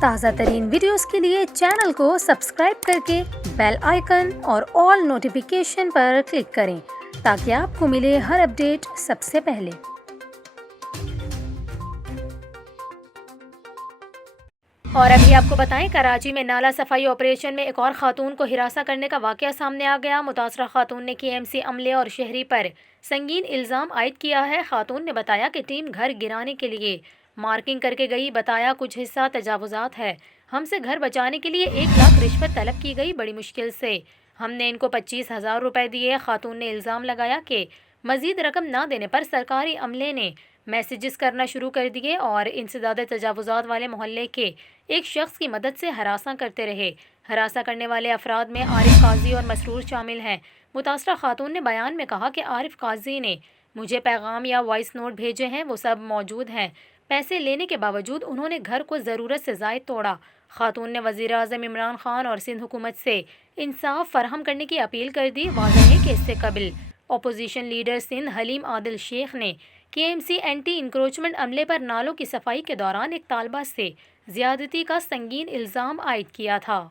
تازہ ترین ویڈیوز کے لیے چینل کو سبسکرائب کر کے بیل آئیکن اور آل نوٹیفیکیشن پر کلک کریں تاکہ آپ کو ملے ہر اپڈیٹ سب سے پہلے۔ اور ابھی آپ کو بتائیں، کراچی میں نالہ صفائی آپریشن میں ایک اور خاتون کو ہراساں کرنے کا واقعہ سامنے آ گیا۔ متاثرہ خاتون نے KMC عملے اور شہری پر سنگین الزام عائد کیا ہے۔ خاتون نے بتایا کہ ٹیم گھر گرانے کے لیے مارکنگ کر کے گئی، بتایا کچھ حصہ تجاوزات ہے، ہم سے گھر بچانے کے لیے 1 لاکھ رشوت طلب کی گئی، بڑی مشکل سے ہم نے ان کو 25,000 روپے دیے۔ خاتون نے الزام لگایا کہ مزید رقم نہ دینے پر سرکاری عملے نے میسیجز کرنا شروع کر دیے اور انسداد تجاوزات والے محلے کے ایک شخص کی مدد سے ہراساں کرتے رہے۔ ہراساں کرنے والے افراد میں عارف قاضی اور مسرور شامل ہیں۔ متاثرہ خاتون نے بیان میں کہا کہ عارف قاضی نے مجھے پیغام یا وائس نوٹ بھیجے ہیں، وہ سب موجود ہیں۔ پیسے لینے کے باوجود انہوں نے گھر کو ضرورت سے زائد توڑا۔ خاتون نے وزیر اعظم عمران خان اور سندھ حکومت سے انصاف فراہم کرنے کی اپیل کر دی۔ واضح ہے کہ اس سے قبل اپوزیشن لیڈر سندھ حلیم عادل شیخ نے KMC اینٹی انکروچمنٹ عملے پر نالوں کی صفائی کے دوران ایک طالبہ سے زیادتی کا سنگین الزام عائد کیا تھا۔